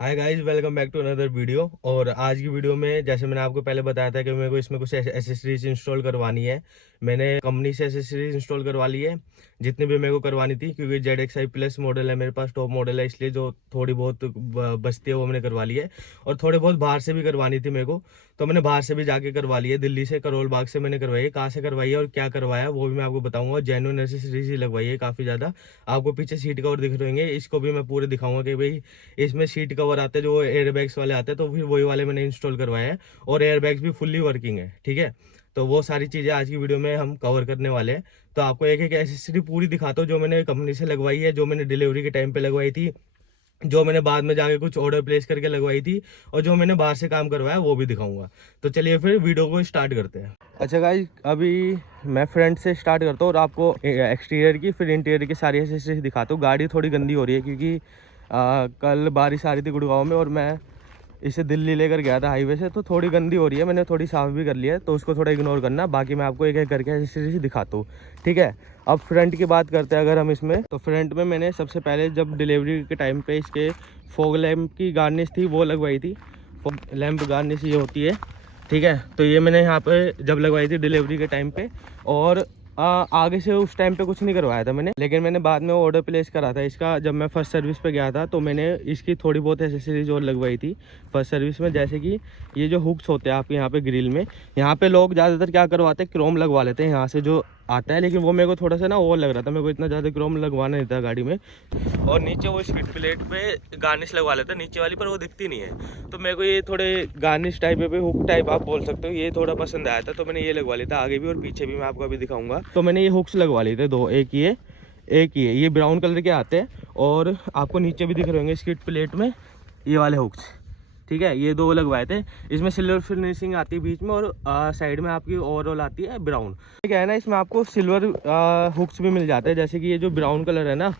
Hi guys, welcome back to another video. और आज की वीडियो में जैसे मैंने आपको पहले बताया था कि मेरे को इसमें कुछ एसेसरीज इंस्टॉल करवानी है। मैंने कंपनी से एसेसरीज इंस्टॉल करवा ली है जितनी भी मेरे को करवानी थी, क्योंकि ZXi प्लस मॉडल है मेरे पास, टॉप मॉडल है, इसलिए जो थोड़ी बहुत बचती है वो मैंने करवा ली है। और थोड़े बहुत बाहर से भी करवानी थी मेरे को, तो मैंने बाहर से भी जाके करवा ली है। दिल्ली से, करोल बाग से मैंने करवाई है। कहाँ से करवाई है और क्या करवाया वो भी मैं आपको बताऊंगा। जेन्युइन एसेसरीज ही लगवाई है काफ़ी ज़्यादा। आपको पीछे सीट कवर दिख रहे होंगे, इसको भी मैं पूरे दिखाऊंगा कि भाई इसमें सीट कवर आते हैं जो एयरबैग्स वाले आते हैं, तो फिर वही वाले मैंने इंस्टॉल करवाए हैं। और एयरबैग्स भी फुल्ली वर्किंग है, ठीक है। तो वो सारी चीज़ें आज की वीडियो में हम कवर करने वाले हैं। तो आपको एक एक एसेसरी पूरी दिखाता हूँ जो मैंने कंपनी से लगवाई है, जो मैंने डिलीवरी के टाइम पे लगवाई थी, जो मैंने बाद में जाके कुछ ऑर्डर प्लेस करके लगवाई थी, और जो मैंने बाहर से काम करवाया वो भी दिखाऊंगा। तो चलिए फिर वीडियो को स्टार्ट करते हैं। अच्छा गाइस, अभी मैं फ्रंट से स्टार्ट करता हूँ और आपको एक्सटीरियर की फिर इंटीरियर की सारी एसेसरीज दिखाता हूँ। गाड़ी थोड़ी गंदी हो रही है क्योंकि कल बारिश आ रही थी गुड़गांव में, और मैं इसे दिल्ली लेकर गया था हाईवे से, तो थोड़ी गंदी हो रही है। मैंने थोड़ी साफ़ भी कर लिया है, तो उसको थोड़ा इग्नोर करना। बाकी मैं आपको एक एक करके एसेसरीज दिखाता हूँ, ठीक है। अब फ्रंट की बात करते हैं अगर हम इसमें, तो फ्रंट में मैंने सबसे पहले जब डिलीवरी के टाइम पे इसके फॉग लैम्प की गार्निश थी वो लगवाई थी। फॉग लैम्प गार्निश ये होती है, ठीक है। तो ये मैंने यहाँ पे जब लगवाई थी डिलीवरी के टाइम पे, और आगे से उस टाइम पे कुछ नहीं करवाया था मैंने, लेकिन मैंने बाद में ऑर्डर प्लेस करा था इसका। जब मैं फर्स्ट सर्विस पे गया था तो मैंने इसकी थोड़ी बहुत एसेसरीज और लगवाई थी फर्स्ट सर्विस में। जैसे कि ये जो हुक्स होते हैं आपके यहाँ पे ग्रिल में, यहाँ पे लोग ज़्यादातर क्या करवाते हैं, क्रोम लगवा लेते हैं यहाँ से जो आता है, लेकिन वो मेरे को थोड़ा सा ना और लग रहा था, मेरे को इतना ज़्यादा क्रोम लगवाना नहीं था गाड़ी में। और नीचे वो स्किड प्लेट पे गार्निश लगवा लेते हैं नीचे वाली, पर वो दिखती नहीं है। तो मेरे को ये थोड़े गार्निश टाइप पे, हुक टाइप आप बोल सकते हो, ये थोड़ा पसंद आया था, तो मैंने ये लगवा लिया था। आगे भी और पीछे भी मैं आपको अभी दिखाऊंगा। तो मैंने ये हुक्स लगवा लिए थे दो, एक ये ब्राउन कलर के आते हैं, और आपको नीचे भी दिख रहे होंगे स्किड प्लेट में ये वाले हुक्स, ठीक है। ये दो लगवाए थे। इसमें सिल्वर फिनिशिंग आती है बीच में, और साइड में आपकी ओवरऑल आती है ब्राउन। ठीक है ना, इसमें आपको सिल्वर हुक्स भी मिल जाते हैं। जैसे कि ये जो ब्राउन कलर है ना,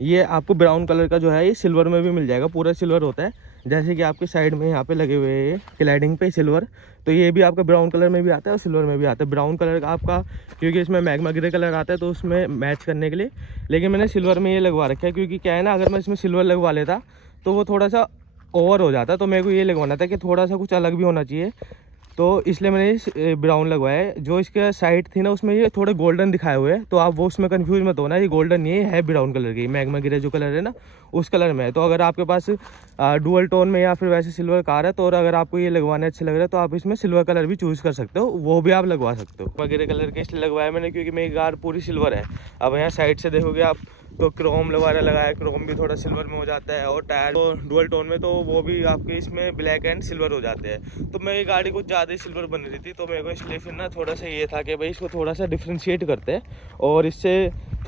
ये आपको ब्राउन कलर का जो है ये सिल्वर में भी मिल जाएगा, पूरा सिल्वर होता है। जैसे कि आपके साइड में यहाँ पे लगे हुए हैं क्लैडिंग पे सिल्वर, तो ये भी आपका ब्राउन कलर में भी आता है और सिल्वर में भी आता है। ब्राउन कलर का आपका, क्योंकि इसमें मैग्मा ग्रे कलर आता है तो उसमें मैच करने के लिए, लेकिन मैंने सिल्वर में ये लगवा रखा है। क्योंकि क्या है ना, अगर मैं इसमें सिल्वर लगवा लेता तो वो थोड़ा सा ओवर हो जाता, तो मेरे को ये लगवाना था कि थोड़ा सा कुछ अलग भी होना चाहिए, तो इसलिए मैंने ब्राउन लगवाया है। जो इसके साइड थी ना उसमें ये थोड़े गोल्डन दिखाए हुए हैं, तो आप वो उसमें कंफ्यूज मत होना, ये गोल्डन नहीं है ब्राउन कलर की। मैग्मा ग्रे जो कलर है ना उस कलर में है। तो अगर आपके पास डुअल टोन में या फिर वैसे सिल्वर कार है, तो और अगर आपको ये लगवाने अच्छे लग रहे हैं तो आप इसमें सिल्वर कलर भी चूज़ कर सकते हो, वो भी आप लगवा सकते हो। वगैरह कलर के इसलिए लगवाया मैंने क्योंकि मेरी कार पूरी सिल्वर है। अब यहाँ साइड से देखोगे आप तो क्रोम वगैरह लगाया, क्रोम भी थोड़ा सिल्वर में हो जाता है, और टायर तो डुअल टोन में, तो वो भी आपके इसमें ब्लैक एंड सिल्वर हो जाते हैं। तो मेरी गाड़ी कुछ ज़्यादा ही सिल्वर बन रही थी, तो मेरे को इसलिए फिर ना थोड़ा सा ये था कि भाई इसको थोड़ा सा डिफ्रेंशिएट करते हैं, और इससे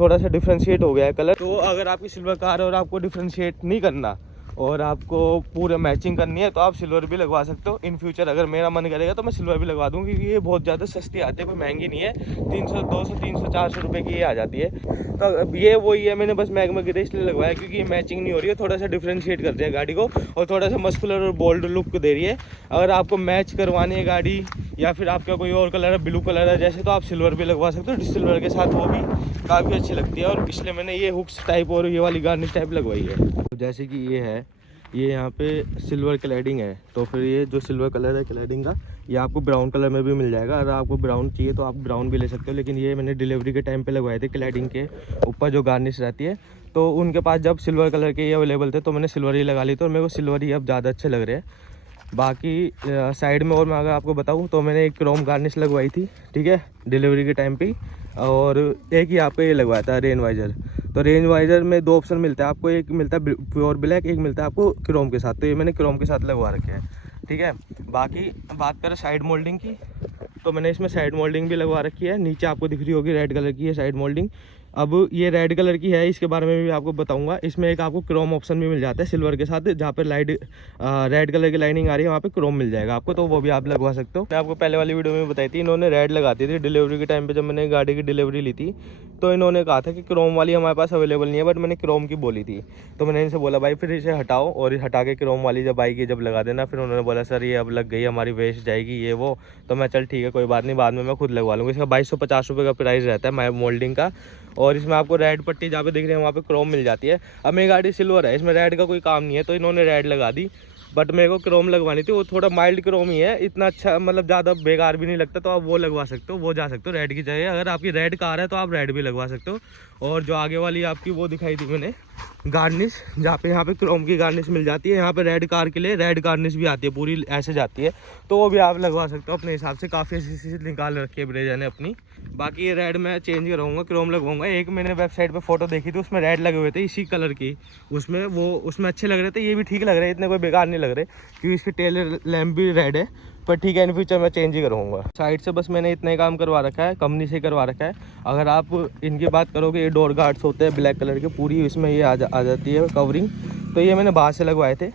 थोड़ा सा डिफ्रेंशिएट हो गया है कलर। तो अगर आपकी सिल्वर कार और आपको डिफ्रेंशिएट नहीं करना और आपको पूरा मैचिंग करनी है, तो आप सिल्वर भी लगवा सकते हो इन फ्यूचर। अगर मेरा मन करेगा तो मैं सिल्वर भी लगवा दूँगी, क्योंकि ये बहुत ज़्यादा सस्ती आती है, कोई महंगी नहीं है। 300, 200, 300, 400 रुपये की ये आ जाती है। तो अब ये वही है, मैंने बस मैग्मा ग्रे इसलिए लगवाया क्योंकि ये मैचिंग नहीं हो रही है, थोड़ा सा डिफ्रेंशिएट करती है गाड़ी को, और थोड़ा सा मस्कुलर और बोल्ड लुक दे रही है। अगर आपको मैच करवानी है गाड़ी, या फिर आपका कोई और कलर है, ब्लू कलर है जैसे, तो आप सिल्वर भी लगवा सकते हो सिल्वर के साथ, वो भी काफ़ी अच्छी लगती है। और इसलिए मैंने ये हुक्स टाइप और ये वाली गार्निश टाइप लगवाई है। तो जैसे कि ये है, ये यहाँ पे सिल्वर क्लैडिंग है, तो फिर ये जो सिल्वर कलर है क्लैडिंग का, ये आपको ब्राउन कलर में भी मिल जाएगा। अगर आपको ब्राउन चाहिए तो आप ब्राउन भी ले सकते हो, लेकिन ये मैंने डिलीवरी के टाइम पे लगवाए थे क्लैडिंग के ऊपर जो गार्निश रहती है, तो उनके पास जब सिल्वर कलर के ये अवेलेबल थे तो मैंने सिल्वर ही लगा ली, तो मेरे को सिल्वर ही अब ज़्यादा अच्छे लग रहे हैं। बाकी साइड में और मैं अगर आपको बताऊँ तो मैंने एक क्रोम गार्निश लगवाई थी, ठीक है, डिलीवरी के टाइम पे। और एक यहाँ पे लगवाया था रेन वाइजर। तो रेन वाइजर में दो ऑप्शन मिलता है आपको, एक मिलता है प्योर ब्लैक, एक मिलता है आपको क्रोम के साथ, तो ये मैंने क्रोम के साथ लगवा रखे हैं, ठीक है। बाकी बात करें साइड मोल्डिंग की, तो मैंने इसमें साइड मोल्डिंग भी लगवा रखी है। नीचे आपको दिख रही होगी रेड कलर की है साइड मोल्डिंग। अब ये रेड कलर की है, इसके बारे में भी आपको बताऊंगा। इसमें एक आपको क्रोम ऑप्शन भी मिल जाता है सिल्वर के साथ, जहाँ पर लाइट रेड कलर की लाइनिंग आ रही है वहाँ पे क्रोम मिल जाएगा आपको, तो वो भी आप लगवा सकते हो। मैं आपको पहले वाली वीडियो में बताई थी, इन्होंने रेड लगाती थी डिलीवरी के टाइम पे। जब मैंने गाड़ी की डिलीवरी ली थी तो इन्होंने कहा था कि क्रोम वाली हमारे पास अवेलेबल नहीं है, बट मैंने क्रोम की बोली थी। तो मैंने इनसे बोला भाई फिर इसे हटाओ, और हटा के क्रोम वाली जब आएगी जब लगा देना। फिर उन्होंने बोला सर ये अब लग गई हमारी, वेस्ट जाएगी ये वो। तो मैं चल ठीक है कोई बात नहीं, बाद में मैं खुद लगवा लूँगा। इसका 2250 रुपये का प्राइस रहता है मोल्डिंग का। और इसमें आपको रेड पट्टी जहाँ पे दिख रही है वहाँ पे क्रोम मिल जाती है। अब मेरी गाड़ी सिल्वर है, इसमें रेड का कोई काम नहीं है, तो इन्होंने रेड लगा दी, बट मेरे को क्रोम लगवानी थी। वो थोड़ा माइल्ड क्रोम ही है, इतना अच्छा मतलब ज़्यादा बेकार भी नहीं लगता, तो आप वो लगवा सकते हो, वो जा सकते हो रेड की जगह। अगर आपकी रेड कार है तो आप रेड भी लगवा सकते हो। और जो आगे वाली आपकी वो दिखाई थी मैंने गार्निश, जहाँ पे यहाँ पे क्रोम की गार्निश मिल जाती है, यहाँ पे रेड कार के लिए रेड गार्निश भी आती है, पूरी ऐसे जाती है, तो वो भी आप लगवा सकते हो अपने हिसाब से। काफ़ी अच्छी निकाल रखी है ब्रेजा ने अपनी। बाकी ये रेड मैं चेंज कराऊंगा, क्रोम लगवाऊंगा। एक मैंने वेबसाइट पे फोटो देखी थी, उसमें रेड लगे हुए थे इसी कलर की, उसमें अच्छे लग रहे थे, ये भी ठीक लग रहे हैं, इतने कोई बेकार नहीं लग रहे, क्योंकि इसकी टेल लैम्प भी रेड है। पर ठीक है, इन फ्यूचर मैं चेंज ही करूँगा। साइड से बस मैंने इतना ही काम करवा रखा है, कंपनी से करवा रखा है। अगर आप इनकी बात करोगे, ये डोर गार्ड्स होते हैं ब्लैक कलर के, पूरी इसमें ये आ जाती है कवरिंग, तो ये मैंने बाहर से लगवाए थे,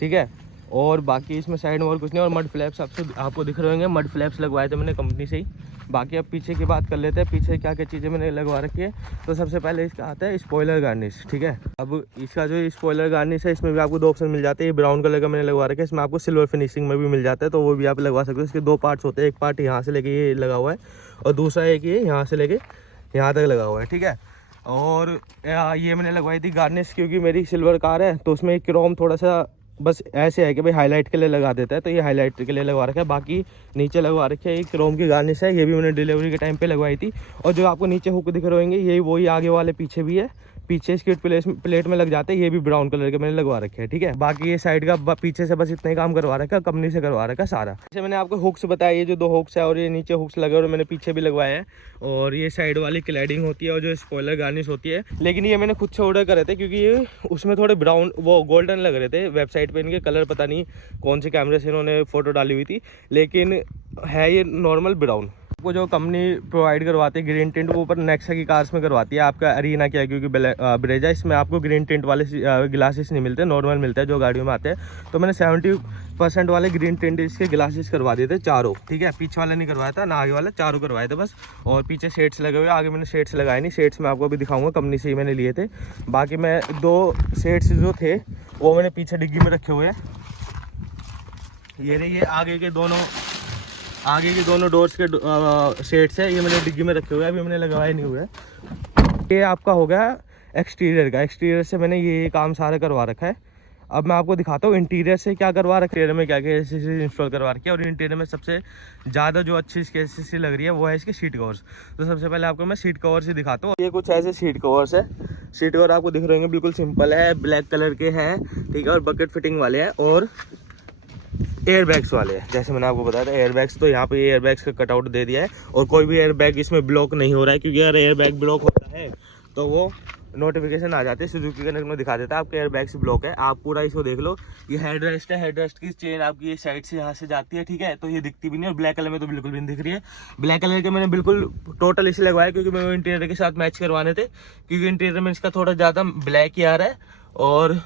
ठीक है। और बाकी इसमें साइड में और कुछ नहीं। और मड फ्लैप्स आपको दिख रहे होंगे, मड फ्लैप्स लगवाए थे मैंने कंपनी से ही। बाकी अब पीछे की बात कर लेते हैं, पीछे क्या क्या चीज़ें मैंने लगवा रखी है। तो सबसे पहले इसका आता है स्पॉइलर गार्निश, ठीक है। अब इसका जो स्पॉइलर गार्निश है, इसमें भी आपको 2 ऑप्शन मिल जाते हैं। ये ब्राउन कलर का मैंने लगवा रखा है, इसमें आपको सिल्वर फिनिशिंग में भी मिल जाता है, तो वो भी आप लगवा सकते हो। इसके 2 पार्ट्स होते हैं, एक पार्ट यहाँ से लेके ये लगा हुआ है, और दूसरा एक ये यहाँ से लेके यहाँ तक लगा हुआ है, ठीक है। और ये मैंने लगवाई थी गार्निश, क्योंकि मेरी सिल्वर कार है, तो उसमें क्रोम थोड़ा सा बस ऐसे है कि भाई हाईलाइट के लिए लगा देता है, तो ये हाईलाइट के लिए लगवा रखा है। बाकी नीचे लगवा रखी है ये क्रोम की गार्निश है, ये भी मैंने डिलीवरी के टाइम पे लगवाई थी। और जो आपको नीचे हुक दिख रहे होंगे, यही वही आगे वाले पीछे भी है, पीछे इसके प्लेट में लग जाते हैं, ये भी ब्राउन कलर के मैंने लगवा रखे हैं, ठीक है। बाकी ये साइड का पीछे से बस इतना ही काम करवा रखा है, कंपनी से करवा रखा है सारा। जैसे मैंने आपको हुक्स बताया, ये जो 2 हुक्स है और ये नीचे हुक्स लगे और मैंने पीछे भी लगवाया है। और ये साइड वाली क्लैडिंग होती है और जो स्पॉइलर गार्निश होती है, लेकिन ये मैंने खुद से ऑर्डर करे थे, क्योंकि ये उसमें थोड़े ब्राउन वो गोल्डन लग रहे थे वेबसाइट पे। इनके कलर पता नहीं कौन से कैमरे से इन्होंने फोटो डाली हुई थी, लेकिन है ये नॉर्मल ब्राउन। आपको जो कंपनी प्रोवाइड करवाती है ग्रीन टिंट, वो ऊपर नेक्सा की कार्स में करवाती है। आपका अरीना क्या है, क्योंकि ब्रेजा, इसमें आपको ग्रीन टिंट वाले ग्लासेस नहीं मिलते, नॉर्मल मिलता है जो गाड़ियों में आते हैं। तो मैंने 70% वाले ग्रीन टिंट इसके ग्लासेस करवा दिए थे, चारों, ठीक है। पीछे वाला नहीं करवाया था ना आगे वाला, चारों करवाए थे बस। और पीछे शेड्स लगे हुए, आगे मैंने शेड्स लगाए नहीं, शेड्स मैं आपको अभी दिखाऊंगा, कंपनी से ही मैंने लिए थे। बाकी मैं 2 शेड्स जो थे वो मैंने पीछे डिग्गी में रखे हुए हैं। ये रही है आगे के दोनों डोर्स के शेड्स है, ये मैंने डिग्गी में रखे हुए हैं, अभी मैंने लगाए नहीं हुए। ये आपका हो गया एक्सटीरियर से मैंने ये काम सारा करवा रखा है। अब मैं आपको दिखाता हूँ इंटीरियर से क्या करवा रखा है, इंटीरियर में क्या क्या एसेसरीज इंस्टॉल करवा रखी है। और इंटीरियर में सबसे ज़्यादा जो अच्छी इसकी एसेसरी लग रही है वो है इसके सीट कवर्स। तो सबसे पहले आपको मैं सीट कवर से दिखाता हूँ। ये कुछ ऐसे सीट कवर्स है, सीट कवर आपको दिख रहे होंगे, बिल्कुल सिंपल है, ब्लैक कलर के हैं, ठीक है। और बकेट फिटिंग वाले हैं और एयर बैग्स वाले हैं। जैसे मैंने आपको बताया था एयर बैग्स, तो यहाँ पे एयर बैग्स का कटआउट दे दिया है। और कोई भी एयर बैग इसमें ब्लॉक नहीं हो रहा है, क्योंकि अगर एयर बैग ब्लॉक होता है तो वो नोटिफिकेशन आ जाती है, सुजुकी कनेक्ट में दिखा देता है आपके एयर बैग्स ब्लॉक है। आप पूरा इसको देख लो, ये हेड रेस्ट है, हेड रेस्ट की चेन आपकी ये साइड से यहाँ से जाती है, ठीक है। तो ये दिखती भी नहीं, और ब्लैक कलर में तो बिल्कुल भी नहीं दिख रही है। ब्लैक कलर के मैंने बिल्कुल टोटल इसलिए लगवाया क्योंकि मैं इंटीरियर के साथ मैच करवाने थे, क्योंकि इंटीरियर में इसका थोड़ा ज़्यादा ब्लैक ही आ रहा है और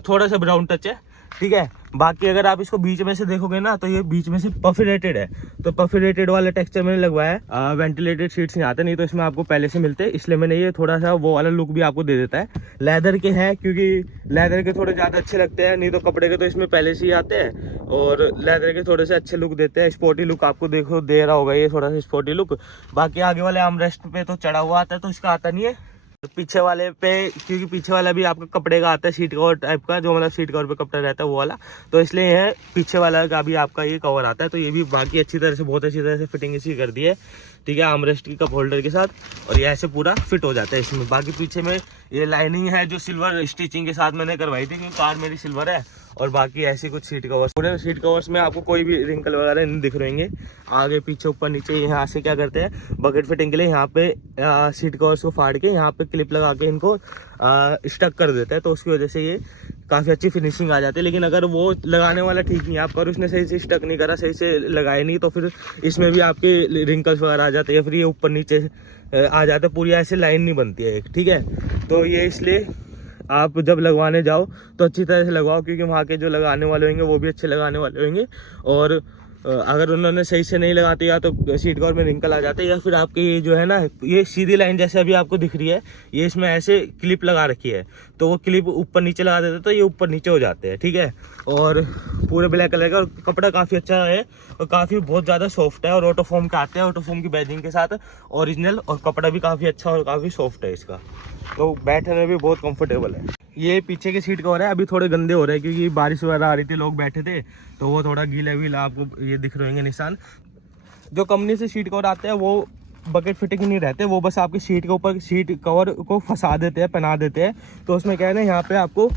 थोड़ा सा ब्राउन टच है, ठीक है। बाकी अगर आप इसको बीच में से देखोगे ना, तो ये बीच में से परफोरेटेड है, तो परफोरेटेड वाला टेक्सचर मैंने लगवाया है। वेंटिलेटेड सीट्स नहीं आते, नहीं तो इसमें आपको पहले से मिलते, इसलिए मैंने ये थोड़ा सा वो वाला लुक भी आपको दे देता है। लेदर के हैं, क्योंकि लेदर के थोड़े ज़्यादा अच्छे लगते हैं, नहीं तो कपड़े के तो इसमें पहले से ही आते हैं, और लेदर के थोड़े से अच्छे लुक देते हैं, स्पोर्टी लुक आपको देखो दे रहा होगा ये थोड़ा सा स्पोर्टी लुक। बाकी आगे वाले आर्मरेस्ट पे तो चढ़ा हुआ आता है, तो इसका आता नहीं है। पीछे वाले पे, क्योंकि पीछे वाला भी आपका कपड़े का आता है, सीट कवर टाइप का, जो मतलब सीट कवर पे कपड़ा रहता है वो वाला, तो इसलिए है पीछे वाला का भी आपका ये कवर आता है। तो ये भी बाकी अच्छी तरह से, बहुत अच्छी तरह से फिटिंग इसकी कर दी है, ठीक है, आर्मरेस्ट की कप होल्डर के साथ, और ये ऐसे पूरा फिट हो जाता है इसमें। बाकी पीछे में ये लाइनिंग है जो सिल्वर स्टिचिंग के साथ मैंने करवाई थी, क्योंकि कार मेरी सिल्वर है। और बाकी ऐसी कुछ सीट कवर्स, पूरे सीट कवर्स में आपको कोई भी रिंकल वगैरह नहीं दिख रहेंगे, आगे पीछे ऊपर नीचे। यहाँ से क्या करते हैं बकेट फिटिंग के लिए, यहाँ पे सीट कवर्स को फाड़ के यहाँ पे क्लिप लगा के इनको स्टक कर देते हैं, तो उसकी वजह से ये काफ़ी अच्छी फिनिशिंग आ जाती है। लेकिन अगर वो लगाने वाला ठीक नहीं है आपका, और उसने सही से स्टक नहीं करा, सही से लगाया नहीं, तो फिर इसमें भी आपके रिंकल्स वगैरह आ जाते हैं, फिर ये ऊपर नीचे आ जाता है, पूरी ऐसे लाइन नहीं बनती है एक, ठीक है। तो ये इसलिए आप जब लगवाने जाओ तो अच्छी तरह से लगवाओ, क्योंकि वहाँ के जो लगाने वाले होंगे वो भी अच्छे लगाने वाले होंगे, और अगर उन्होंने सही से नहीं लगाते या तो सीट कवर में रिंकल आ जाते, या फिर आपकी ये जो है ना ये सीधी लाइन जैसे अभी आपको दिख रही है, ये इसमें ऐसे क्लिप लगा रखी है, तो वो क्लिप ऊपर नीचे लगा देते तो ये ऊपर नीचे हो जाते हैं, ठीक है। और पूरे ब्लैक कलर का, और कपड़ा काफ़ी अच्छा है और काफ़ी बहुत ज़्यादा सॉफ्ट है, और ऑटोफॉर्म का आते हैं, ऑटोफॉर्म की बैजिंग के साथ ओरिजिनल, और कपड़ा भी काफ़ी अच्छा और काफ़ी सॉफ्ट है इसका, तो बैठने में भी बहुत कंफर्टेबल है। ये पीछे के सीट कवर है, अभी थोड़े गंदे हो रहे हैं क्योंकि बारिश वगैरह आ रही थी, लोग बैठे थे तो वो थोड़ा गीला वीला आपको ये दिख रहे होंगे निशान। जो कंपनी से सीट कवर आते हैं वो बकेट फिटिंग नहीं रहते, वो बस आपकी सीट के ऊपर सीट कवर को फंसा देते हैं, पहना देते हैं। तो उसमें क्या है ना, यहाँ पे आपको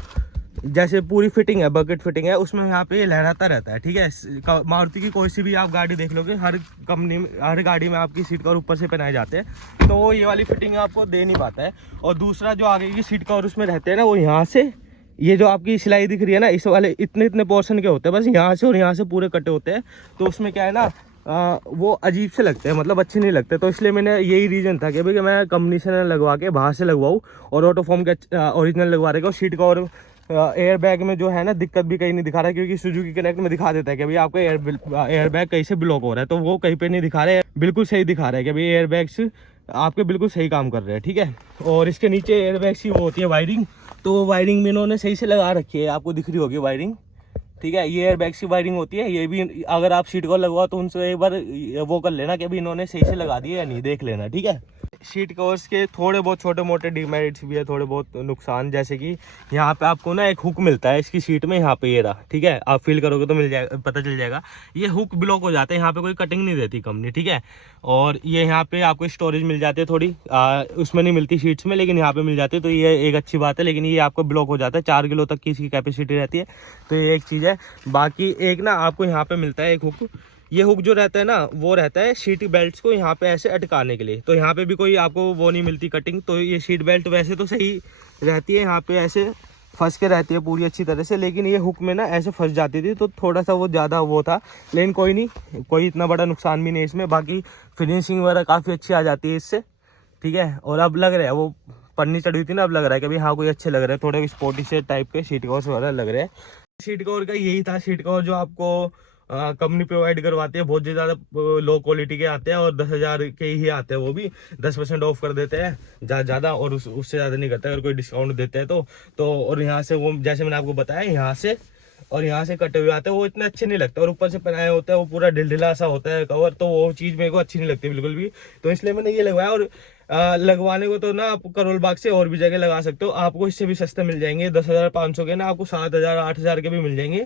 जैसे पूरी फिटिंग है, बकेट फिटिंग है, उसमें यहाँ पे ये लहराता रहता है, ठीक है। मारुति की कोई सी भी आप गाड़ी देख लोगे, हर कंपनी में हर गाड़ी में आपकी सीट कवर ऊपर से पहनाए जाते हैं, तो वो ये वाली फिटिंग आपको दे नहीं पाता है। और दूसरा जो आगे की सीट कवर उसमें रहते हैं ना, वो यहाँ से ये जो आपकी सिलाई दिख रही है ना, इस वाले इतने पोर्शन के होते हैं, बस यहाँ से और यहाँ से पूरे कटे होते हैं, तो उसमें क्या है ना वो अजीब से लगते हैं, मतलब अच्छे नहीं लगते। तो इसलिए मैंने यही रीज़न था कि भाई कि मैं कंपनी से ना लगवा के बाहर से लगवाऊँ, और ऑटोफॉर्म का ओरिजिनल लगवा रहे, और सीट कवर एयर बैग में जो है ना दिक्कत भी कहीं नहीं दिखा रहा है, क्योंकि सुजुकी कनेक्ट में दिखा देता है कि भाई आपका एयर बैग कहीं से ब्लॉक हो रहा है, तो वो कहीं पे नहीं दिखा रहे हैं, बिल्कुल सही दिखा रहा है कि भाई एयर बैग्स आपके बिल्कुल सही काम कर रहे हैं, ठीक है। और इसके नीचे एयर बैग्स की वो होती है वायरिंग, तो वायरिंग भी इन्होंने सही से लगा रखी है, आपको दिख रही होगी वायरिंग, ठीक है। ये एयर बैग्स की वायरिंग होती है, ये भी अगर आप सीट कवर लगवाओ तो उनसे एक बार वो कर लेना कि अभी इन्होंने सही से लगा दिया या नहीं, देख लेना, ठीक है। सीट कवर्स के थोड़े बहुत छोटे मोटे डिमेरिट्स भी है, थोड़े बहुत नुकसान, जैसे कि यहाँ पे आपको ना एक हुक मिलता है इसकी सीट में, यहाँ पे ये रहा, ठीक है, आप फील करोगे तो मिल जाएगा, पता चल जाएगा। ये हुक ब्लॉक हो जाता है, यहाँ पे कोई कटिंग नहीं देती कंपनी, ठीक है। और ये यहाँ पे आपको स्टोरेज मिल जाती है थोड़ी, उसमें नहीं मिलती सीट्स में, लेकिन यहाँ पे मिल जाती है, तो ये एक अच्छी बात है। लेकिन ये आपको ब्लॉक हो जाता है, 4 किलो तक की इसकी कैपेसिटी रहती है, तो ये एक चीज़ है। बाकी एक ना आपको यहाँ पे मिलता है एक हुक, ये हुक जो रहता है ना वो रहता है सीट बेल्ट्स को यहाँ पे ऐसे अटकाने के लिए, तो यहाँ पे भी कोई आपको वो नहीं मिलती कटिंग, तो ये सीट बेल्ट वैसे तो सही रहती है, यहाँ पे ऐसे फंस के रहती है पूरी अच्छी तरह से, लेकिन ये हुक में ना ऐसे फंस जाती थी, तो थोड़ा सा वो ज़्यादा वो था, लेकिन कोई नहीं, कोई इतना बड़ा नुकसान भी नहीं इसमें। बाकी फिनिशिंग वगैरह काफ़ी अच्छी आ जाती है इससे, ठीक है। और अब लग रहा है वो पन्नी चढ़ी हुई थी ना, अब लग रहा है कि भाई हाँ कोई अच्छे लग रहे हैं, थोड़े स्पोर्टी से टाइप के सीट कवर्स वगैरह लग रहे हैं। सीट कवर का यही था, सीट कवर जो आपको कंपनी प्रोवाइड करवाती है, बहुत ज़्यादा लो क्वालिटी के आते हैं, और 10,000 के ही आते हैं, वो भी 10% ऑफ कर देते हैं ज़्यादा, और उससे ज़्यादा नहीं करता है, अगर कोई डिस्काउंट देते हैं तो। और यहाँ से वो जैसे मैंने आपको बताया, यहाँ से और यहाँ से कटे हुए आते हैं, वो इतने अच्छे नहीं लगते, और ऊपर से पहनाए होता है वो पूरा ढिलढिला सा होता है कवर, तो वो चीज़ मेरे को अच्छी नहीं लगती बिल्कुल भी, तो इसलिए मैंने ये लगवाया। और लगवाने को तो ना आप करोल बाग से और भी जगह लगा सकते हो, आपको इससे भी सस्ते मिल जाएंगे, 10,500 के ना आपको 7,000 8,000 के भी मिल जाएंगे,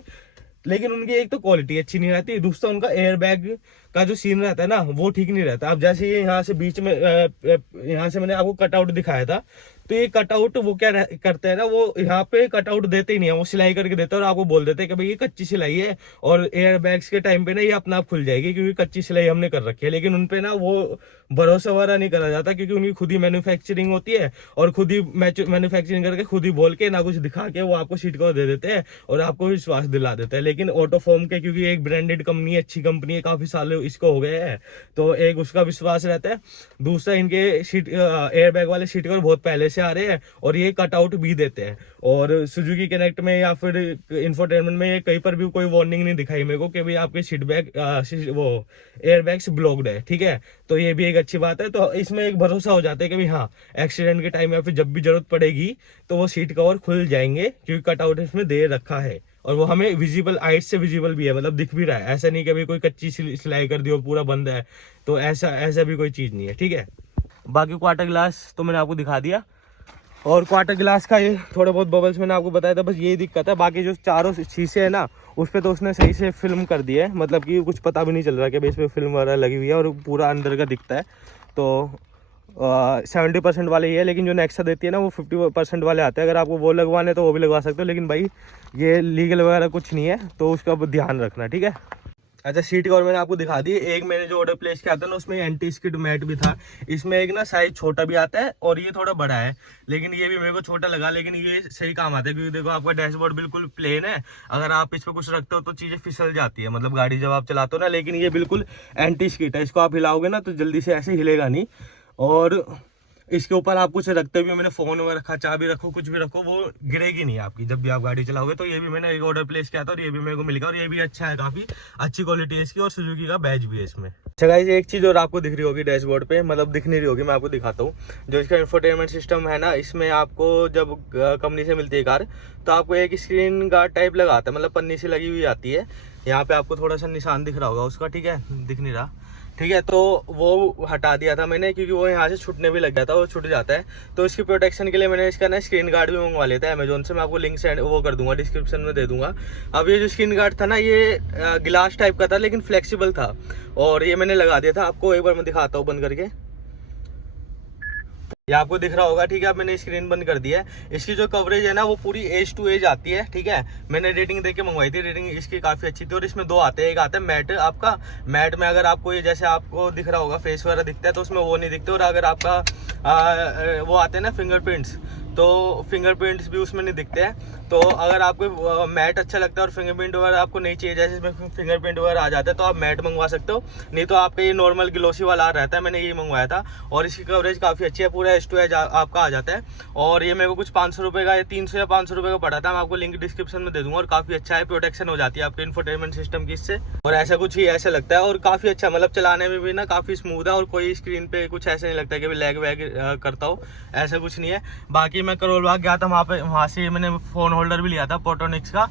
लेकिन उनकी एक तो क्वालिटी अच्छी नहीं रहती, दूसरा उनका एयर बैग का जो सीन रहता है ना वो ठीक नहीं रहता। अब जैसे ये यहाँ से बीच में यहाँ से मैंने आपको कटआउट दिखाया था, तो ये कटआउट वो क्या करते हैं ना, वो यहाँ पे कटआउट देते ही नहीं है, वो सिलाई करके देते हैं, और आपको बोल देते हैं कि भाई ये कच्ची सिलाई है, और एयर बैग्स के टाइम पे ना ये अपना आप खुल जाएगी क्योंकि कच्ची सिलाई हमने कर रखी है, लेकिन उनपे ना वो भरोसा वगैरह नहीं करा जाता, क्योंकि उनकी खुद ही मैन्युफैक्चरिंग होती है, और खुद ही मैन्युफैक्चरिंग करके खुद ही बोल के ना कुछ दिखा के वो आपको सीट कवर दे देते हैं और आपको विश्वास दिला देता है। लेकिन ऑटोफॉर्म के, क्योंकि एक ब्रांडेड कंपनी है, अच्छी कंपनी है, काफी साल इसको हो गए हैं, तो एक उसका विश्वास रहता है, दूसरा इनके सीट एयर बैग वाले सीट कवर बहुत पहले से आ रहे हैं, और ये कटआउट भी देते हैं। और सुजुकी कनेक्ट में या फिर इंफोटेनमेंट में कहीं पर भी कोई वार्निंग नहीं दिखाई मेरे को कि भाई आपके सीट बैग वो एयर बैग्स ब्लॉक्ड है, ठीक है, तो ये भी एक अच्छी बात है। तो इसमें एक भरोसा हो जाता है कि भाई हाँ एक्सीडेंट के टाइम या फिर जब भी जरूरत पड़ेगी तो वो सीट कवर खुल जाएंगे, क्योंकि कटआउट इसमें दे रखा है, और वो हमें विजिबल हाइट से विजिबल भी है, मतलब दिख भी रहा है, ऐसा नहीं कि भाई कोई कच्ची सिलाई कर दी और पूरा बंद है, तो ऐसा भी कोई चीज़ नहीं है, ठीक है। बाकी क्वार्टर ग्लास तो मैंने आपको दिखा दिया, और क्वार्टर ग्लास का ये थोड़े बहुत बबल्स मैंने आपको बताया था, बस यही दिक्कत है। बाकी जो चारों शीशे है ना उस पर तो उसने सही से फिल्म कर दिया है, मतलब कि कुछ पता भी नहीं चल रहा कि भाई इस पर फिल्म वगैरह लगी हुई है, और पूरा अंदर का दिखता है। तो 70% वाले ही है, लेकिन जो नेक्सा देती है ना वो 50% वाले आते हैं, अगर आपको वो लगवाने तो वो भी लगवा सकते हो, लेकिन भाई ये लीगल वगैरह कुछ नहीं है, तो उसका ध्यान रखना, ठीक है। अच्छा, सीट कवर मैंने आपको दिखा दी। एक मैंने जो ऑर्डर प्लेस किया था ना उसमें एंटी स्किड मैट भी था, इसमें एक ना साइज छोटा भी आता है और ये थोड़ा बड़ा है, लेकिन ये भी मेरे को छोटा लगा, लेकिन ये सही काम आता है, क्योंकि देखो आपका डैशबोर्ड बिल्कुल प्लेन है, अगर आप इस पर कुछ रखते हो तो चीज़ें फिसल जाती है, मतलब गाड़ी जब आप चलाते हो ना, लेकिन ये बिल्कुल एंटी स्किड है, इसको आप हिलाओगे ना तो जल्दी से ऐसे हिलेगा नहीं। और इसके ऊपर आप कुछ रखते भी हो, मैंने फोन वगैरह रखा, चाबी रखो, कुछ भी रखो, वो गिरेगी नहीं आपकी जब भी आप गाड़ी चलाओगे। तो ये भी मैंने एक ऑर्डर प्लेस किया था और ये भी मेरे को मिल गया, और ये भी अच्छा है, काफी अच्छी क्वालिटी है इसकी, और सुजुकी का बैज भी है इसमें। अच्छा गाइस, एक चीज और आपको दिख रही होगी डैशबोर्ड पे, मतलब दिख नहीं रही होगी, मैं आपको दिखाता हूँ। जो इसका इंफोटेनमेंट सिस्टम है ना, इसमें आपको जब कंपनी से मिलती है कार, तो आपको एक स्क्रीन गार्ड टाइप लगा आता है, मतलब पन्नी सी लगी हुई आती है। यहाँ पे आपको थोड़ा सा निशान दिख रहा होगा उसका, ठीक है, दिख नहीं रहा, ठीक है। तो वो हटा दिया था मैंने, क्योंकि वो यहाँ से छूटने भी लग गया था, वो छूट जाता है। तो इसकी प्रोटेक्शन के लिए मैंने इसका ना स्क्रीन गार्ड भी मंगवा लेता है अमेजोन से। मैं आपको लिंक सेंड वो कर दूंगा, डिस्क्रिप्शन में दे दूंगा। अब ये जो स्क्रीन गार्ड था ना, ये गिलास टाइप का था लेकिन फ्लेक्सिबल था, और ये मैंने लगा दिया था। आपको एक बार मैं दिखाता हूँ बंद करके, ये आपको दिख रहा होगा, ठीक है। अब मैंने स्क्रीन बंद कर दिया है। इसकी जो कवरेज है ना, वो पूरी एज टू एज आती है, ठीक है। मैंने रेटिंग देके मंगवाई थी, रेटिंग इसकी काफ़ी अच्छी थी। और इसमें दो आते हैं, एक आता है मैट, आपका मैट में अगर आपको ये जैसे आपको दिख रहा होगा फेस वगैरह दिखता है, तो उसमें वो नहीं दिखते। और अगर आपका वो आते हैं ना फिंगरप्रिंट्स, तो फिंगरप्रिंट्स भी उसमें नहीं दिखते हैं। तो अगर आपको मैट अच्छा लगता है और फिंगरप्रिंट वगैरह आपको नहीं चाहिए, जैसे इसमें फिंगरप्रिंट वगैरह आ जाता है, तो आप मैट मंगवा सकते हो। नहीं तो आपका ये नॉर्मल ग्लोसी वाला रहता है, मैंने ये मंगवाया था। और इसकी कवरेज काफ़ी अच्छी है, पूरा एज टू एज आपका आ जाता है। और ये मेरे को कुछ 500 रुपये का, 300 या 500 रुपये का पड़ा था। मैं आपको लिंक डिस्क्रिप्शन में दे दूंगा। और काफ़ी अच्छा है, प्रोटेक्शन हो जाती है आपके इंफोटेनमेंट सिस्टम की इससे। और ऐसा कुछ ही ऐसा लगता है, और काफ़ी अच्छा, मतलब चलाने में भी ना काफ़ी स्मूथ है। और कोई स्क्रीन पे कुछ ऐसा नहीं लगता कि लैग वैग करता हो, ऐसा कुछ नहीं है। बाकी मैं करोल बाग गया था, वहाँ से मैंने फ़ोन होल्डर भी लिया था पोर्टोनिक्स का,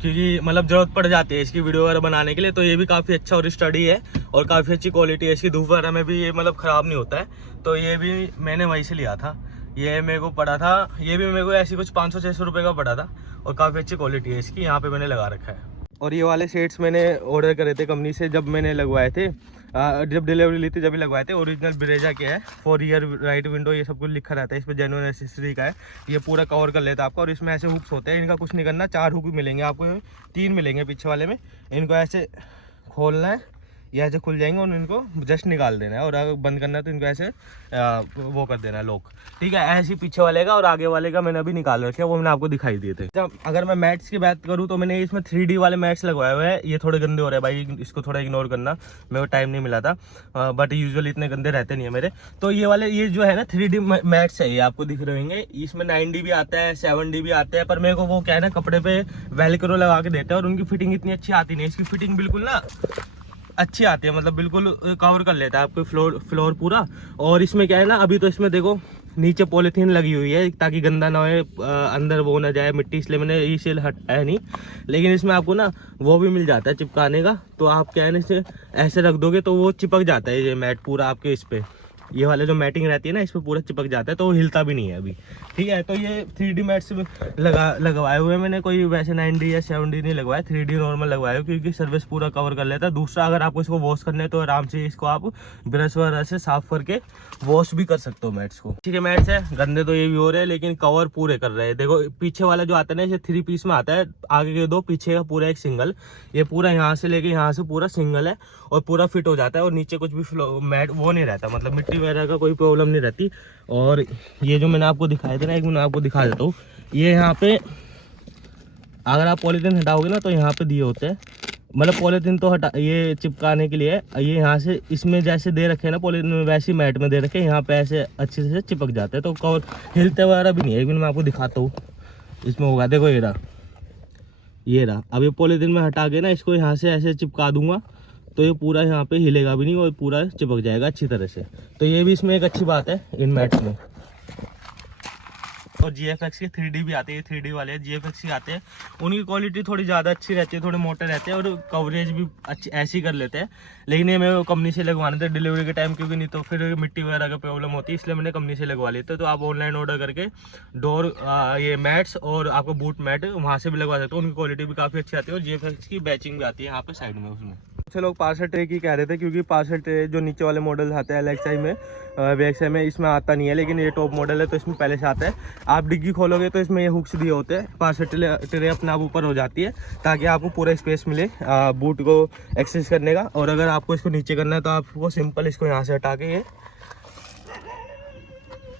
क्योंकि मतलब ज़रूरत पड़ जाती है इसकी वीडियो वगैरह बनाने के लिए। तो ये भी काफ़ी अच्छा और स्टडी है, और काफ़ी अच्छी क्वालिटी है इसकी, धूप वगैरह में भी ये मतलब ख़राब नहीं होता है। तो ये भी मैंने वहीं से लिया था, ये मेरे को पड़ा था, ये भी मेरे को ऐसी कुछ 500-600 रुपये का पड़ा था। और काफ़ी अच्छी क्वालिटी है इसकी, यहाँ पे मैंने लगा रखा है। और ये वाले सेट्स मैंने ऑर्डर करे थे कंपनी से, जब मैंने लगवाए थे, जब डिलीवरी ली थी जब भी लगवाए थे। ओरिजिनल ब्रेजा के है, 4 रियर राइट विंडो, ये सब कुछ लिखा रहता है इस पर, जेन्युइन एक्सेसरी का है। ये पूरा कवर कर लेता है आपका। और इसमें ऐसे हुक्स होते हैं, इनका कुछ नहीं करना, 4 हुक मिलेंगे आपको, 3 मिलेंगे पीछे वाले में। इनको ऐसे खोलना है, ये ऐसे खुल जाएंगे, और इनको जस्ट निकाल देना है। और अगर बंद करना है तो इनको ऐसे वो कर देना है लॉक, ठीक है। ऐसे पीछे वाले का और आगे वाले का मैंने अभी निकाल रखे, वो मैंने आपको दिखाई दिए थे। जब अगर मैं मैट्स की बात करूँ, तो मैंने इसमें 3D वाले मैट्स लगवाए हुए हैं। ये थोड़े गंदे हो रहे हैं भाई, इसको थोड़ा इग्नोर करना, मेरे को टाइम नहीं मिला था, बट यूजुअली इतने गंदे रहते नहीं है मेरे। तो ये वाले, ये जो है ना 3D मैट्स है, ये आपको दिख रहे होंगे। इसमें 9D भी आता है, 7D भी आता है। पर मेरे को वो क्या है ना, कपड़े पे वेलक्रो लगा के देते हैं, और उनकी फिटिंग इतनी अच्छी आती नहीं। इसकी फिटिंग बिल्कुल ना अच्छी आती है, मतलब बिल्कुल कवर कर लेता है आपको फ्लोर पूरा। और इसमें क्या है ना, अभी तो इसमें देखो नीचे पॉलीथीन लगी हुई है, ताकि गंदा ना हो, अंदर वो ना जाए मिट्टी, इसलिए मैंने ये सेल हटाया नहीं। लेकिन इसमें आपको ना वो भी मिल जाता है चिपकाने का, तो आप क्या है ना, इसे ऐसे रख दोगे तो वो चिपक जाता है ये मैट पूरा आपके इस पे। ये वाले जो मैटिंग रहती है ना, इस पर पूरा चिपक जाता है, तो वो हिलता भी नहीं है अभी, ठीक है। तो ये 3D मैट्स लगवाए हुए हैं मैंने, कोई वैसे 9D या 7D नहीं लगवाया, 3D नॉर्मल लगवाया है, क्योंकि सर्विस पूरा कवर कर लेता है। दूसरा, अगर आपको इसको वॉश करना है तो आराम से इसको आप ब्रश वगैरह से साफ करके वॉश भी कर सकते हो मैट्स को। ठीक है, मैट्स है गंदे तो ये भी हो रहे हैं, लेकिन कवर पूरे कर रहे हैं। देखो पीछे वाला जो आता है ना, इसे 3 पीस में आता है, आगे के 2, पीछे का पूरा एक सिंगल। ये पूरा यहाँ से लेके यहाँ से पूरा सिंगल है, और पूरा फिट हो जाता है। और नीचे कुछ भी मैट वो नहीं रहता, मतलब मिट्टी वगैरह का कोई प्रॉब्लम नहीं रहती। और ये जो मैंने आपको दिखाया था ना, एक मैं आपको दिखा देता हूँ। ये यहाँ पे अगर आप पॉलीथीन हटाओगे ना, तो यहाँ पे दिए होते हैं, मतलब पॉलीथीन तो हटा, ये चिपकाने के लिए ये यहाँ से इसमें जैसे दे रखे हैं ना पॉलीथीन में, वैसे मैट में दे रखे हैं, यहाँ पे ऐसे अच्छे से चिपक जाते हैं, तो कवर हिलते वगैरह भी नहीं है। एक मिनट मैं आपको दिखाता हूँ, इसमें होगा, देखो ये रहा। अब ये पॉलीथीन में हटा के ना, इसको यहाँ से ऐसे चिपका दूंगा, तो ये पूरा यहाँ पे हिलेगा भी नहीं, और पूरा चिपक जाएगा अच्छी तरह से। तो ये भी इसमें एक अच्छी बात है इन मैट्स में। और GFX के 3D भी आते हैं, 3D वाले GFX के आते हैं, उनकी क्वालिटी थोड़ी ज़्यादा अच्छी रहती है, थोड़े मोटे रहते हैं, और कवरेज भी अच्छी ऐसी कर लेते हैं। लेकिन ये मैं कंपनी से लगवाने थे डिलीवरी के टाइम, क्योंकि नहीं तो फिर मिट्टी वगैरह का प्रॉब्लम होती है, इसलिए मैंने कंपनी से लगवा लेते। तो आप ऑनलाइन ऑर्डर करके डोर ये मैट्स और आपको बूट मैट वहाँ से भी लगवा सकते हो, उनकी क्वालिटी भी काफ़ी अच्छी आती है। और GFX की बैचिंग भी आती है यहाँ पर साइड में उसमें। कुछ लोग पार्सल ट्रे की कह रहे थे, क्योंकि पार्सल ट्रे जो नीचे वाले मॉडल आते हैं LXI में, VXI में, इसमें आता नहीं है, लेकिन ये टॉप मॉडल है, तो इसमें पहले से आता है। आप डिग्गी खोलोगे तो इसमें ये हुक्स दिए होते हैं, पार्सल ट्रे अपने आप ऊपर हो जाती है, ताकि आपको पूरा स्पेस मिले बूट को एक्सेस करने का। और अगर आपको इसको नीचे करना है, तो आपको सिंपल इसको यहाँ से हटा के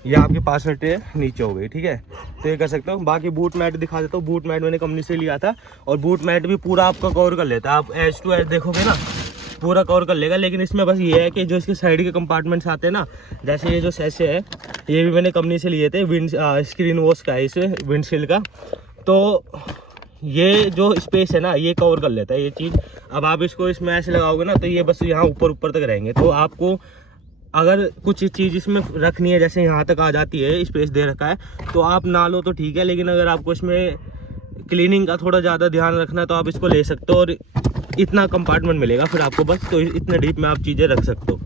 ये आपकी पार्सल ट्रे नीचे हो गई, ठीक है। तो ये कर सकते हो। बाकी बूट मैट दिखा देता हूँ। बूट मैट मैंने कंपनी से लिया था, और बूट मैट भी पूरा आपका कवर कर लेता है। आप एज टू एज देखोगे ना, पूरा कवर कर लेगा। लेकिन इसमें बस ये है कि जो इसके साइड के कंपार्टमेंट्स आते हैं ना, जैसे ये जो सैसे है, ये भी मैंने कंपनी से लिए थे, विंड स्क्रीन वॉश का है इसे, विंडशील्ड का। तो ये जो स्पेस है ना, ये कवर कर लेता है ये चीज़। अब आप इसको इसमें ऐसे लगाओगे ना, तो ये बस यहाँ ऊपर तक रहेंगे। तो आपको अगर कुछ चीज़ इसमें रखनी है, जैसे यहाँ तक आ जाती है, स्पेस दे रखा है, तो आप ना लो तो ठीक है। लेकिन अगर आपको इसमें क्लीनिंग का थोड़ा ज़्यादा ध्यान रखना है तो आप इसको ले सकते हो, और इतना कंपार्टमेंट मिलेगा फिर आपको बस। तो इतने डीप में आप चीज़ें रख सकते हो,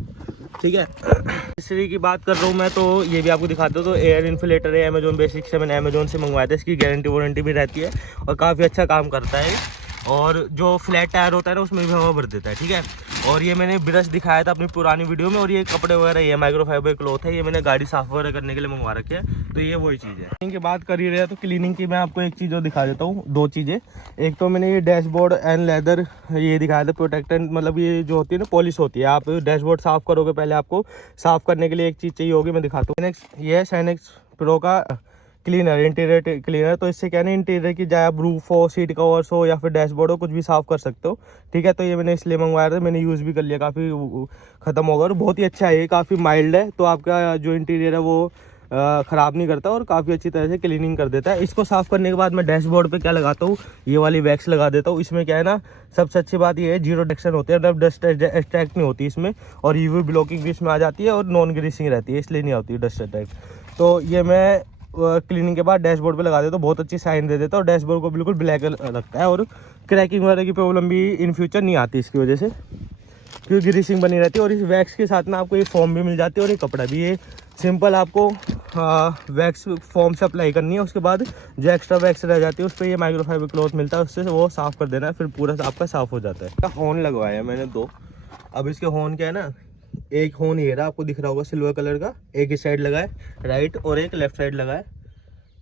ठीक है। एक्सेसरी की बात कर रहा हूँ मैं, तो ये भी आपको दिखाता हूँ। तो एयर इन्फ्लेटर है, अमेजोन बेसिक से मैंने अमेजोन से मंगवाया था। इसकी गारंटी वारंटी भी रहती है और काफ़ी अच्छा काम करता है। और जो फ्लैट टायर होता है ना, उसमें भी हवा भर देता है, ठीक है। और ये मैंने ब्रश दिखाया था अपनी पुरानी वीडियो में। और ये कपड़े वगैरह, ये माइक्रोफाइबर क्लॉथ है, ये मैंने गाड़ी साफ वगैरह करने के लिए मंगवा रखे है। तो ये वही चीज़ है। क्लीनिंग की बात कर ही रहे हैं तो क्लीनिंग की मैं आपको एक चीज़ और दिखा देता हूँ, दो चीज़ें। एक तो मैंने ये डैशबोर्ड एंड लेदर ये दिखाया था, प्रोटेक्टेंट, मतलब ये जो होती है ना, पॉलिश होती है। आप डैशबोर्ड साफ़ करोगे, पहले आपको साफ़ करने के लिए एक चीज़ चाहिए होगी, मैं दिखाता हूँ। ये है साइनेक्स प्रो का क्लीनर, इंटीरियर क्लीनर। तो इससे क्या है ना, इंटीरियर की चाहे आप रूफ हो, सीट कवर्स हो या फिर डैशबोर्ड हो, कुछ भी साफ़ कर सकते हो, ठीक है। तो ये मैंने इसलिए मंगवाया था, मैंने यूज़ भी कर लिया, काफ़ी ख़त्म होगा और बहुत ही अच्छा है ये, काफ़ी माइल्ड है। तो आपका जो इंटीरियर है वो ख़राब नहीं करता और काफ़ी अच्छी तरह से क्लीनिंग कर देता है। इसको साफ़ करने के बाद मैं डैशबोर्ड पे क्या लगाता हूँ, ये वाली वैक्स लगा देता हूँ। इसमें क्या है ना, सबसे अच्छी बात ये है, जीरो डिटेक्शन होते हैं, मतलब डस्ट अट्रैक्ट नहीं होती इसमें, और यूवी ब्लॉकिंग भी इसमें आ जाती है, और नॉन ग्रीसिंग रहती है, इसलिए नहीं होती डस्ट अट्रैक्ट। तो ये मैं क्लीनिंग के बाद डैशबोर्ड पे लगा देता हूँ, बहुत अच्छी साइन दे देता है और डैशबोर्ड को बिल्कुल ब्लैक रखता है। और क्रैकिंग वगैरह की प्रॉब्लम भी इन फ्यूचर नहीं आती इसकी वजह से, क्योंकि ग्रीसिंग बनी रहती है। और इस वैक्स के साथ में आपको ये फॉर्म भी मिल जाती है और ये कपड़ा भी। ये सिंपल आपको वैक्स फॉर्म से अप्लाई करनी है, उसके बाद जो एक्स्ट्रा वैक्स रह जाती है उस पर ये माइक्रोफाइबर क्लॉथ मिलता है, उससे वो साफ़ कर देना है, फिर पूरा आपका साफ़ हो जाता है। हॉर्न लगवाया है मैंने दो। अब इसके हॉर्न क्या है ना, एक हॉर्न ये रहा, आपको दिख रहा होगा सिल्वर कलर का, एक इस साइड लगा है राइट और एक लेफ्ट साइड लगा है,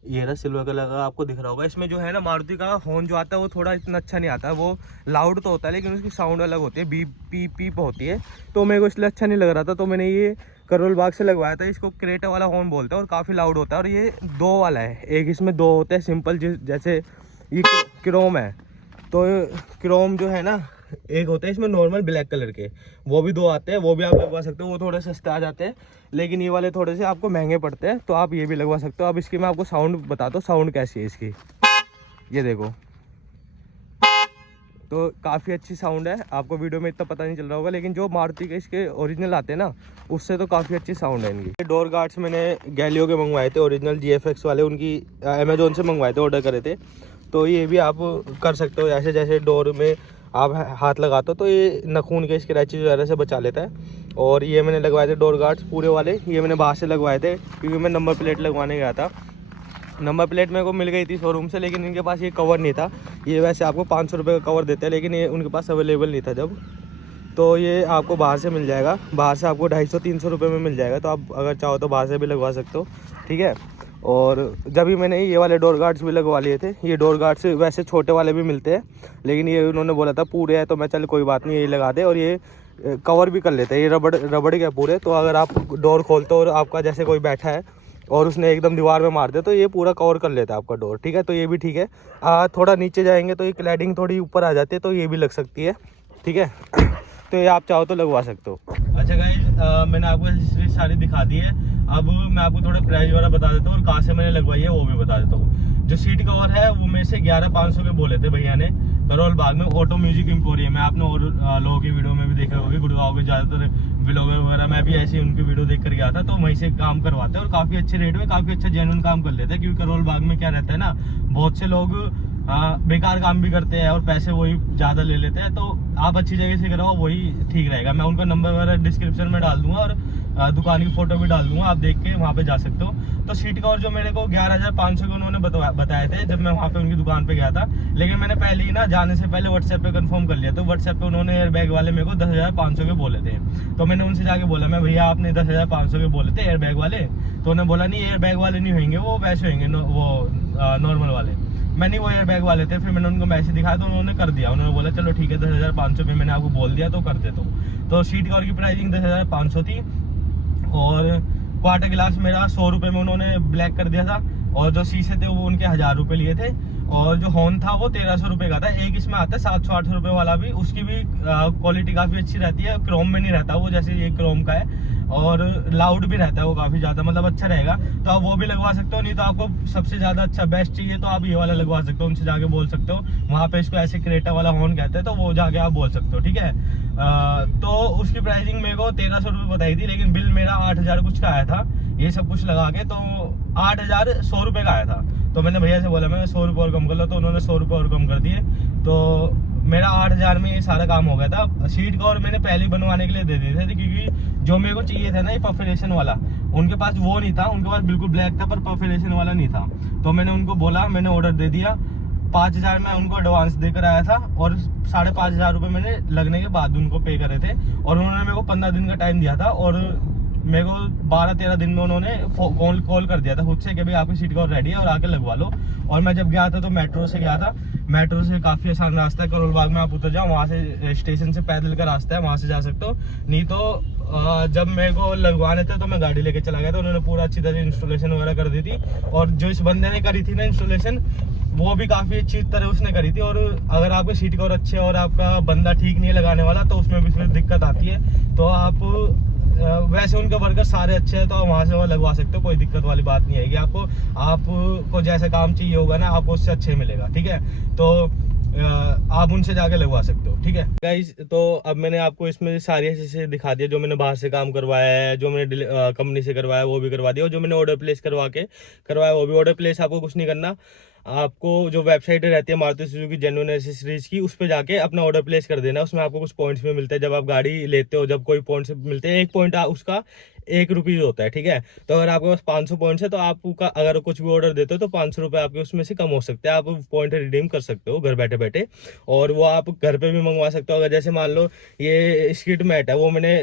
ये रहा सिल्वर कलर का, आपको दिख रहा होगा। इसमें जो है ना, मारुति का हॉर्न जो आता है वो थोड़ा इतना अच्छा नहीं आता है, वो लाउड तो होता है लेकिन उसकी साउंड अलग होती है, बीप पीप पीप होती है। तो मेरे को इसलिए अच्छा नहीं लग रहा था, तो मैंने ये करोल बाग से लगवाया था। इसको क्रेटा वाला हॉर्न बोलते हैं और काफ़ी लाउड होता है। और ये दो वाला है, एक इसमें दो होते हैं सिंपल, जैसे ये क्रोम है, तो क्रोम जो है ना, एक होते हैं इसमें नॉर्मल ब्लैक कलर के, वो भी दो आते हैं, वो भी आप लगवा सकते हो। वो थोड़े सस्ते आ जाते हैं, लेकिन ये वाले थोड़े से आपको महंगे पड़ते हैं, तो आप ये भी लगवा सकते हो। अब इसकी मैं आपको साउंड बताता हूँ, साउंड कैसी है इसकी, ये देखो, तो काफ़ी अच्छी साउंड है। आपको वीडियो में इतना पता नहीं चल रहा होगा, लेकिन जो मारुति के इसके ओरिजिनल आते हैं ना, उससे तो काफ़ी अच्छी साउंड है इनकी। डोर गार्ड्स मैंने गैलियो के मंगवाए थे, ओरिजिनल GFX वाले, उनकी अमेजोन से मंगवाए थे, ऑर्डर करे थे। तो ये भी आप कर सकते हो, ऐसे जैसे डोर में आप हाथ लगाते हो तो ये नखून के स्क्रैचेज वगैरह से बचा लेता है। और ये मैंने लगवाए थे डोर गार्ड्स पूरे वाले, ये मैंने बाहर से लगवाए थे, क्योंकि मैं नंबर प्लेट लगवाने गया था। नंबर प्लेट मेरे को मिल गई थी शोरूम से, लेकिन इनके पास ये कवर नहीं था। ये वैसे आपको 500 रुपये का कवर देते हैं, लेकिन ये उनके पास अवेलेबल नहीं था जब, तो ये आपको बाहर से मिल जाएगा। बाहर से आपको 250-300 रुपये में मिल जाएगा, तो आप अगर चाहो तो बाहर से भी लगवा सकते हो, ठीक है। और जब भी मैंने ये वाले डोर गार्ड्स भी लगवा लिए थे, ये डोर गार्ड्स वैसे छोटे वाले भी मिलते हैं, लेकिन ये उन्होंने बोला था पूरे है, तो मैं चल कोई बात नहीं, यही लगा दे। और ये कवर भी कर लेते हैं, ये रबड़ के पूरे। तो अगर आप डोर खोलते हो और आपका जैसे कोई बैठा है और उसने एकदम दीवार में मार दिया, तो ये पूरा कवर कर लेता है आपका डोर, ठीक है। तो ये भी ठीक है। थोड़ा नीचे जाएंगे तो ये क्लैडिंग थोड़ी ऊपर आ जाती है, तो ये भी लग सकती है, ठीक है। तो ये आप चाहो तो लगवा सकते हो। अच्छा गाइस, मैंने आपको एक्सेसरीज सारी दिखा दी है। अब मैं आपको थोड़ा प्राइस वगैरह बता देता हूँ और कहाँ से मैंने लगवाई है वो भी बता देता हूँ। जो सीट कवर है वो मेरे से 11,500 के बोले थे भैया ने, करोल बाग में ऑटो म्यूजिक एम्पोरियम है। आपने और लोगों की वीडियो में भी देखा होगी, गुड़गांव के ज़्यादातर व्लॉगर वगैरह, मैं भी ऐसे उनकी वीडियो देख कर गया था, तो वहीं से काम करवाते हैं और काफ़ी अच्छे रेट में काफ़ी अच्छा जेन्युइन काम कर लेते हैं। क्योंकि करोल बाग में क्या रहता है ना, बहुत से लोग बेकार काम भी करते हैं और पैसे वही ज़्यादा ले लेते हैं। तो आप अच्छी जगह से कराओ, वही ठीक रहेगा। मैं उनका नंबर वगैरह डिस्क्रिप्शन में डाल दूंगा और दुकान की फ़ोटो भी डाल दूंगा, आप देख के वहाँ पे जा सकते हो। तो सीट कवर जो मेरे को 11,500 के उन्होंने बताए थे जब मैं वहाँ पे उनकी दुकान पे गया था, लेकिन मैंने पहले ही ना जाने से पहले व्हाट्सएप पे कंफर्म कर लिया। तो व्हाट्सएप पे उन्होंने एयरबैग वाले मेरे को 10,500 के बोले थे। तो मैंने उनसे जाके बोला, मैं भैया आपने 10,500 के बोले थे एयरबैग वाले, तो उन्होंने बोला नहीं एयरबैग वाले नहीं होंगे, वो वैसे होंगे वो नॉर्मल वाले। मैंने वो एयरबैग वाले थे, फिर मैंने उनको मैसेज दिखाया तो उन्होंने कर दिया। उन्होंने बोला चलो ठीक है 10,500 पे मैंने आपको बोल दिया तो कर देता हूँ। तो सीट कवर की प्राइसिंग 10,500 थी और क्वार्टर गिलास मेरा 100 रुपये में उन्होंने ब्लैक कर दिया था, और जो शीशे थे वो उनके 1,000 रुपये लिए थे। और जो हॉर्न था वो 1300 रुपये का था। एक इसमें आता है 700-800 रुपये वाला भी, उसकी भी क्वालिटी काफ़ी अच्छी रहती है, क्रोम में नहीं रहता वो, जैसे ये क्रोम का है, और लाउड भी रहता है वो काफ़ी ज़्यादा, मतलब अच्छा रहेगा। तो आप वो भी लगवा सकते हो, नहीं तो आपको सबसे ज़्यादा अच्छा बेस्ट चाहिए तो आप ये वाला लगवा सकते हो, उनसे जाके बोल सकते हो, वहाँ पे इसको ऐसे क्रेटा वाला हॉर्न कहते हैं, तो वो जाके आप बोल सकते हो, ठीक है। तो उसकी प्राइसिंग मेरे को 1300 रुपये बताई थी, लेकिन बिल मेरा 8000 कुछ का आया था, ये सब कुछ लगा के, तो 8100 रुपये का आया था। तो मैंने भैया से बोला मैं 100 रुपये और कम कर लो, तो उन्होंने 100 रुपये और कम कर दिए, तो मेरा 8000 में ये सारा काम हो गया था। सीट कवर मैंने पहले ही बनवाने के लिए दे दिए थे, क्योंकि जो मेरे को चाहिए था ना ये परफोरेशन वाला, उनके पास वो नहीं था, उनके पास बिल्कुल ब्लैक था पर परफोरेशन वाला नहीं था। तो मैंने उनको बोला, मैंने ऑर्डर दे दिया, 5000 में उनको एडवांस देकर आया था, और 5500 रुपये मैंने लगने के बाद उनको पे करे थे, और उन्होंने मेरे को 15 दिन का टाइम दिया था, और मेरे को 12-13 दिन में उन्होंने कॉल कर दिया था खुद से कि भाई आपकी सीट कवर रेडी है और आके लगवा लो। और मैं जब गया था तो मेट्रो से गया था, मेट्रो से काफ़ी आसान रास्ता है, करोल बाग में आप उतर जाओ, वहाँ से स्टेशन से पैदल का रास्ता है, वहाँ से जा सकते हो। नहीं तो जब मेरे को लगवाने थे तो मैं गाड़ी लेके चला गया था, उन्होंने पूरा अच्छी तरह इंस्टॉलेशन वगैरह कर दी थी, और जो इस बंदे ने करी थी ना इंस्टॉलेशन, वो भी काफ़ी अच्छी तरह उसने करी थी। और अगर आपके सीट कवर अच्छे और आपका बंदा ठीक नहीं है लगाने वाला, तो उसमें भी फिर दिक्कत आती है। तो आप वैसे उनके वर्कर सारे अच्छे हैं, तो आप वहाँ से वो लगवा सकते हो, कोई दिक्कत वाली बात नहीं आएगी आपको। आपको जैसा काम चाहिए होगा ना, आपको उससे अच्छे मिलेगा, ठीक है। तो आप उनसे जाके लगवा सकते हो, ठीक है गाइस। तो अब मैंने आपको इसमें सारी चीज़ें दिखा दिया, जो मैंने बाहर से काम करवाया है, जो मैंने कंपनी से करवाया वो भी करवा दिया, और जो मैंने ऑर्डर प्लेस करवाया वो भी। ऑर्डर प्लेस आपको कुछ नहीं करना, आपको जो वेबसाइट रहती है मारुति सुजुकी जेन्युइन एसेसरीज की, उस पर जाके अपना ऑर्डर प्लेस कर देना। उसमें आपको कुछ पॉइंट्स भी मिलते हैं जब आप गाड़ी लेते हो, जब कोई पॉइंट्स मिलते हैं, एक पॉइंट उसका 1 रुपीज़ होता है, ठीक है। तो अगर आपके पास 500 पॉइंट्स है, तो आपका अगर कुछ भी ऑर्डर देते हो तो 500 रुपये आपके उसमें से कम हो सकते हैं, आप पॉइंट रिडीम कर सकते हो घर बैठे बैठे, और वो आप घर पे भी मंगवा सकते हो। अगर जैसे मान लो ये स्किट मैट है, वो मैंने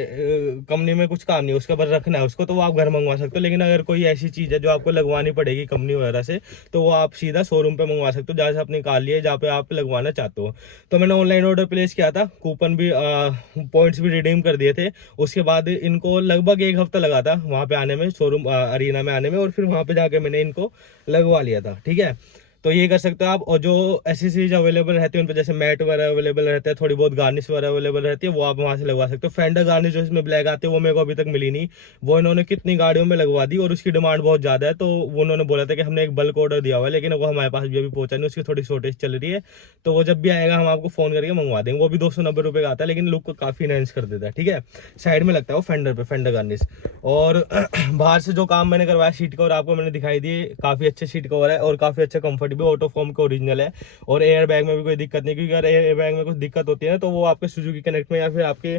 कंपनी में कुछ काम नहीं है उसका, बस रखना है उसको, तो वो आप घर मंगवा सकते हो। लेकिन अगर कोई ऐसी चीज़ है जो आपको लगवानी पड़ेगी कंपनी वगैरह से, तो वो आप सीधा शोरूम पे मंगवा सकते हो, जहाँ से अपनी कार लिए जहाँ पे आप लगवाना चाहते हो। तो मैंने ऑनलाइन ऑर्डर प्लेस किया था, कूपन भी पॉइंट्स भी रिडीम कर दिए थे। उसके बाद इनको लगभग 1 हफ्ता लगा था वहाँ पे आने में, शोरूम अरीना में आने में, और फिर वहाँ पे जाके मैंने इनको लगवा लिया था, ठीक है। तो ये कर सकते हो आप। और जो एसेसरीज अवेलेबल रहती है उन पर, जैसे मैट वगैरह अवेलेबल रहता है, थोड़ी बहुत गार्निश वगैरह अवेलेबल रहती है, वो आप वहाँ से लगवा सकते हो। फेंडर गार्निश जो इसमें ब्लैक आती है वो मेरे को अभी तक मिली नहीं, वो इन्होंने कितनी गाड़ियों में लगवा दी, और उसकी डिमांड बहुत ज़्यादा है। तो वो उन्होंने बोला था कि हमने एक बल्क ऑर्डर दिया हुआ है, लेकिन वो हमारे पास भी अभी पहुँचा नहीं, उसकी थोड़ी शॉर्टेज चल रही है। तो वो जब भी आएगा हम आपको फ़ोन करके मंगवा देंगे। वो भी 290 रुपये का आता है, लेकिन लुक को काफ़ी इनहेंस कर देता है, ठीक है। साइड में लगता है वो फेंडर पे, फेंडर गार्निश। और बाहर से जो काम मैंने करवाया, सीट कवर आपको मैंने दिखाई दिए, काफ़ी अच्छे सीट कवर है, और काफ़ी अच्छा कंफर्ट भी, ऑटो फॉर्म का ओरिजिनल है। और एयर बैग में भी कोई दिक्कत नहीं, क्योंकि अगर एयर बैग में कुछ दिक्कत होती है ना, तो वो आपके सुजुकी कनेक्ट में या फिर आपके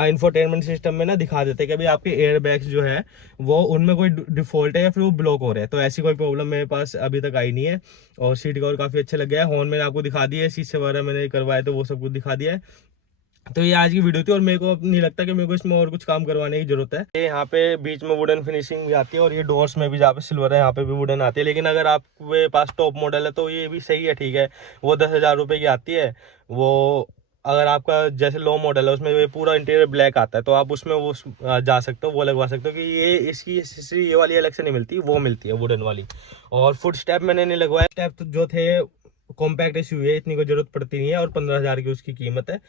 इंफोटेनमेंट सिस्टम में ना दिखा देते हैं कि भाई आपके एयर बैग्स जो है वो उनमें कोई डिफॉल्ट है या फिर वो ब्लॉक हो रहे हैं। तो ऐसी कोई प्रॉब्लम मेरे पास अभी तक आई नहीं है, और सीट कवर काफ़ी अच्छे लग गया है। हॉर्न मैंने आपको दिखा दिया है, शीशे वगैरह मैंने करवाए तो वो सब कुछ दिखा दिया है। तो ये आज की वीडियो थी, और मेरे को नहीं लगता कि मेरे को इसमें और कुछ काम करवाने की जरूरत है। ये यहाँ पे बीच में वुडन फिनिशिंग भी आती है, और ये डोर्स में भी जहाँ पे सिल्वर है यहाँ पे भी वुडन आती है। लेकिन अगर आपके पास टॉप मॉडल है तो ये भी सही है, ठीक है। वो 10,000 रुपये की आती है। वो अगर आपका जैसे लो मॉडल है उसमें ये पूरा इंटीरियर ब्लैक आता है, तो आप उसमें वो जा सकते हो, वो लगवा सकते हो। कि ये इसकी एक्सेसरी ये वाली अलग से नहीं मिलती, वो मिलती है वुडन वाली। और फुट स्टेप मैंने नहीं लगवाया, स्टेप जो थे कॉम्पैक्ट एसयूवी है, इतनी कोई जरूरत पड़ती नहीं है, और 15,000 की उसकी कीमत है।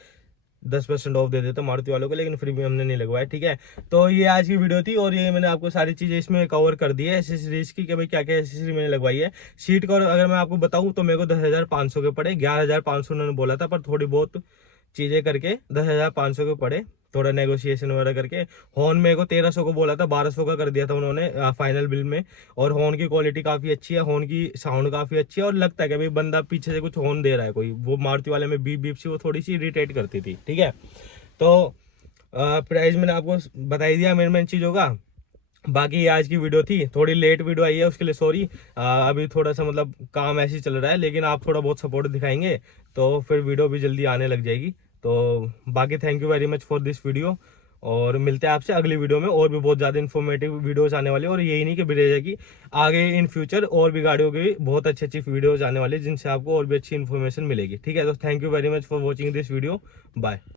10% ऑफ दे देते मारुति वालों को, लेकिन फिर भी हमने नहीं लगवाया, ठीक है। तो ये आज की वीडियो थी, और ये मैंने आपको सारी चीज़ें इसमें कवर कर दी है एसेसरीज की, कि भाई क्या क्या एसेसरी मैंने लगवाई है। सीट कवर अगर मैं आपको बताऊं तो मेरे को 10,500 के पड़े, 11,500 उन्होंने बोला था, पर थोड़ी बहुत चीज़ें करके 10,500 के पड़े, थोड़ा नेगोशिएशन वगैरह करके। हॉर्न मेरे को 1300 को बोला था, 1200 का कर दिया था उन्होंने फाइनल बिल में। और हॉर्न की क्वालिटी काफ़ी अच्छी है, हॉर्न की साउंड काफ़ी अच्छी है, और लगता है कि भाई बंदा पीछे से कुछ हॉर्न दे रहा है कोई। वो मारुति वाले में बीप बीप सी वो थोड़ी सी इरिटेट करती थी, ठीक है। तो प्राइस मैंने आपको बता ही दिया मेन चीज़ों का। बाकी आज की वीडियो थी, थोड़ी लेट वीडियो आई है, उसके लिए सॉरी। अभी थोड़ा सा मतलब काम ऐसे ही चल रहा है, लेकिन आप थोड़ा बहुत सपोर्ट दिखाएंगे तो फिर वीडियो भी जल्दी आने लग जाएगी। तो बाकी thank you very much for this video, और मिलते हैं आपसे अगली वीडियो में। और भी बहुत ज़्यादा इन्फॉर्मेटिव वीडियोस आने वाली है, और यही नहीं कि ब्रेजा की, आगे इन फ्यूचर और भी गाड़ियों की बहुत अच्छी अच्छी वीडियोज़ आने वाली है, जिनसे आपको और भी अच्छी इन्फॉर्मेशन मिलेगी, ठीक है। तो thank you very much for watching this video, bye.